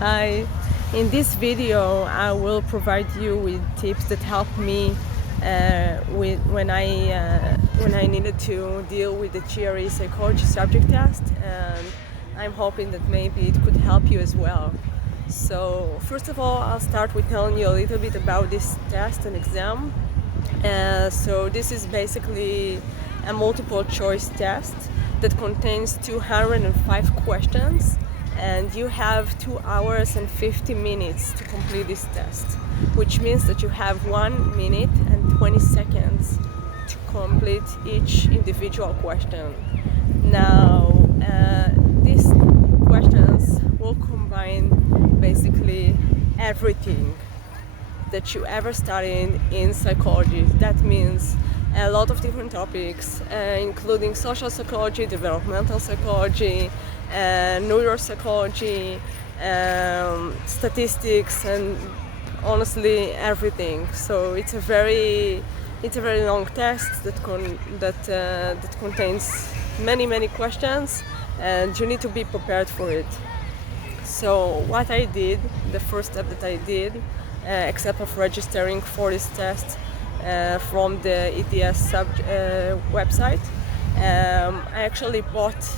Hi, in this video I will provide you with tips that help me when I needed to deal with the GRE Psychology Subject Test, and I'm hoping that maybe it could help you as well. So first of all, I'll start with telling you a little bit about this test and exam. So this is basically a multiple choice test that contains 205 questions, and you have 2 hours and 50 minutes to complete this test, which means that you have 1 minute and 20 seconds to complete each individual question. Now, these questions will combine basically everything that you ever studied in psychology. That means a lot of different topics, including social psychology, developmental psychology, neuropsychology, statistics, and honestly everything. So it's a very long test that contains many questions, and you need to be prepared for it. So what I did, the first step that I did, except of registering for this test from the ETS website, I actually bought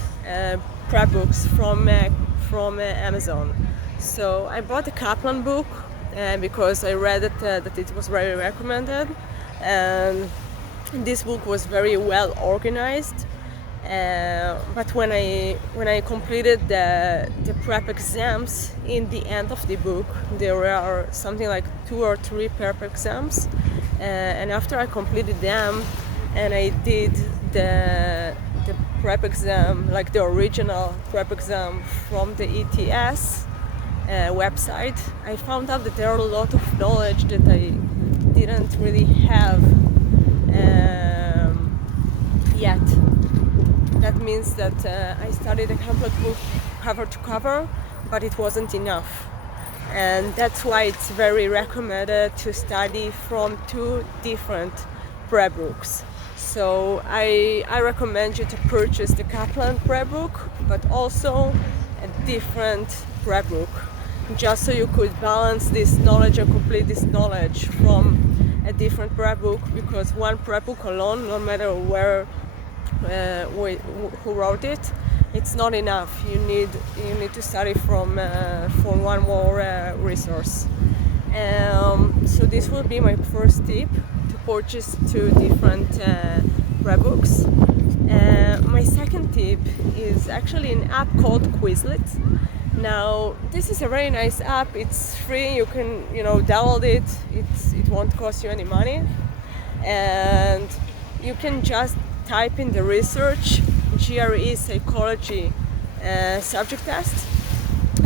prep books from Amazon. So I bought the Kaplan book because I read that it was very recommended, and this book was very well organized. But when I completed the prep exams, in the end of the book there were something like 2 or 3 prep exams, and after I completed them and I did the prep exam, like the original prep exam from the ETS website, I found out that there are a lot of knowledge that I didn't really have yet. That means that I studied a complete book cover to cover, but it wasn't enough. And that's why it's very recommended to study from 2 different prep books. So I recommend you to purchase the Kaplan prep book, but also a different prep book, just so you could balance this knowledge and complete this knowledge from a different prep book, because one prep book alone, no matter who wrote it, it's not enough. You need to study from one more resource. So this will be my first tip, to purchase 2 different prep books. My second tip is actually an app called Quizlet. Now, this is a very nice app. It's free. You can download it. It won't cost you any money, and you can just type in the research GRE Psychology Subject Test,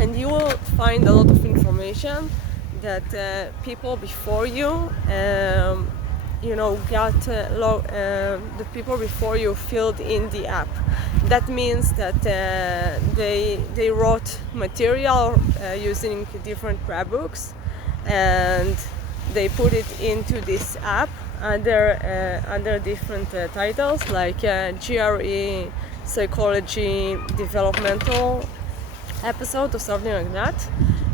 and you will find a lot of information that people before you the people before you filled in the app. That means that they wrote material using different prep books, and they put it into this app under different titles, like GRE Psychology Developmental episode or something like that.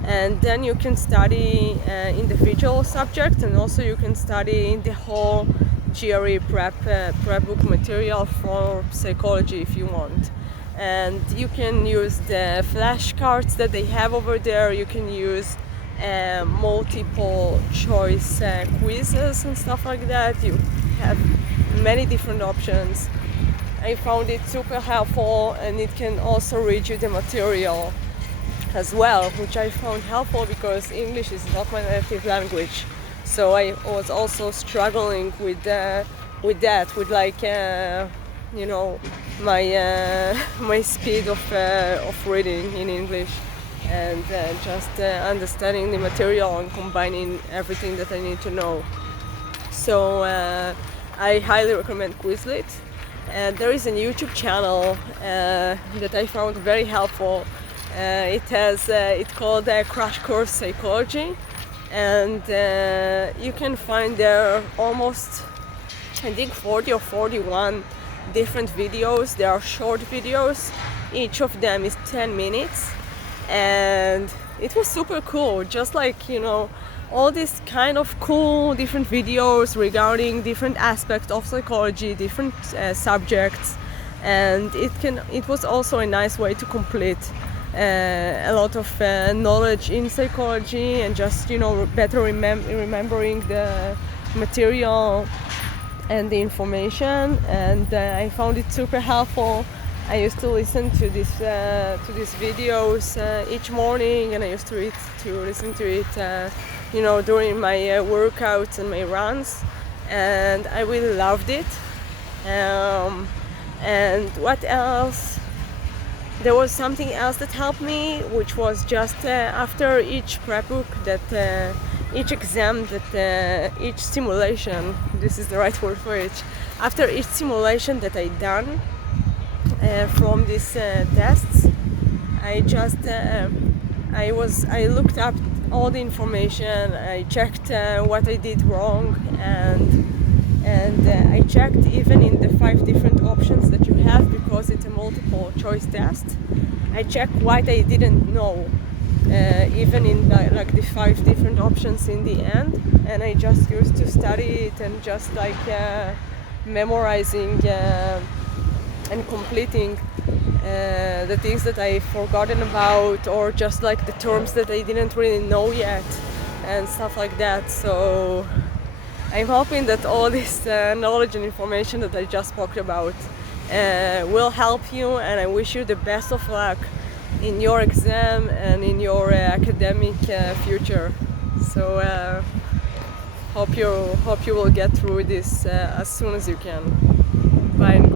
And then you can study individual subjects, and also you can study the whole GRE prep book material for psychology if you want. And you can use the flashcards that they have over there. You can use multiple choice quizzes and stuff like that. You have many different options. I found it super helpful, and it can also read you the material as well, which I found helpful because English is not my native language. So I was also struggling with that, like my speed of reading in English, and just understanding the material and combining everything that I need to know. So I highly recommend Quizlet. There is a YouTube channel that I found very helpful. It's called Crash Course Psychology, and you can find there almost, I think, 40 or 41 different videos. They are short videos. Each of them is 10 minutes, and it was super cool. Just like, you know, all these kind of cool different videos regarding different aspects of psychology, different subjects, and it was also a nice way to complete a lot of knowledge in psychology, and just, you know, better remembering the material and the information. And I found it super helpful. I used to listen to these videos each morning, and I used to listen to it you know, during my workouts and my runs, and I really loved it. And what else? There was something else that helped me, which was just after each prep book, that each exam, that each simulation, this is the right word for it, after each simulation that I done from these tests, I just I looked up all the information. I checked what I did wrong, and I checked even in the 5 different options that you have, because it's a multiple choice test. I checked what I didn't know, even in like the 5 different options in the end, and I just used to study it and just like memorizing and completing the things that I forgotten about, or just like the terms that I didn't really know yet, and stuff like that. So I'm hoping that all this knowledge and information that I just spoke about will help you, and I wish you the best of luck in your exam and in your academic future. So hope you will get through this as soon as you can. Bye.